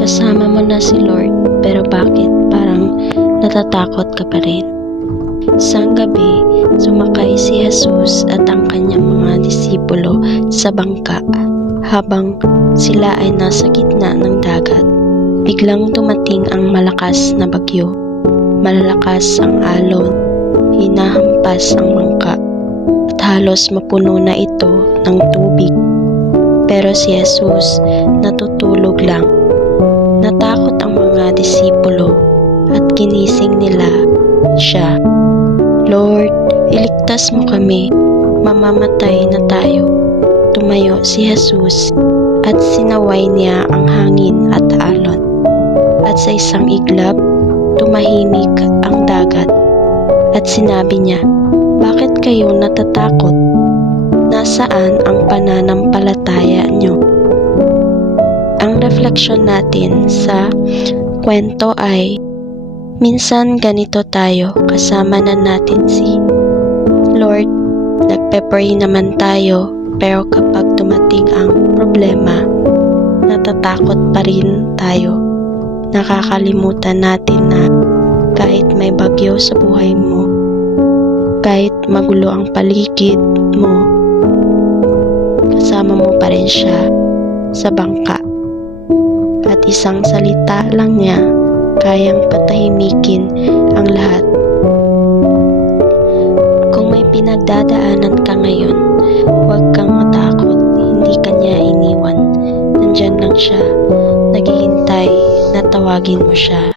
Kasama mo na si Lord, pero bakit parang natatakot ka pa rin? Isang gabi, sumakay si Jesus at ang kanyang mga disipulo sa bangka habang sila ay nasa gitna ng dagat. Biglang dumating ang malakas na bagyo. Malalakas ang alon, hinahampas ang bangka at halos mapuno na ito ng tubig. Pero si Jesus natutulog lang. Natakot ang mga disipulo at ginising nila siya. Lord, iligtas mo kami, mamamatay na tayo. Tumayo si Jesus at sinaway niya ang hangin at alon. At sa isang iglap, tumahimik ang dagat. At sinabi niya, bakit kayo natatakot? Nasaan ang pananampalataya niyo? Ang refleksyon natin sa kwento ay, minsan ganito tayo, kasama na natin si Lord. Nagpe-pray naman tayo, pero kapag dumating ang problema, natatakot pa rin tayo. Nakakalimutan natin na kahit may bagyo sa buhay mo, kahit magulo ang paligid mo, kasama mo pa rin siya sa bangka. At isang salita lang niya kayang patahimikin ang lahat. Kung may pinagdadaanan ka ngayon, huwag kang matakot. Hindi ka niya iniwan. Nandyan lang siya, naghihintay na tawagin mo siya.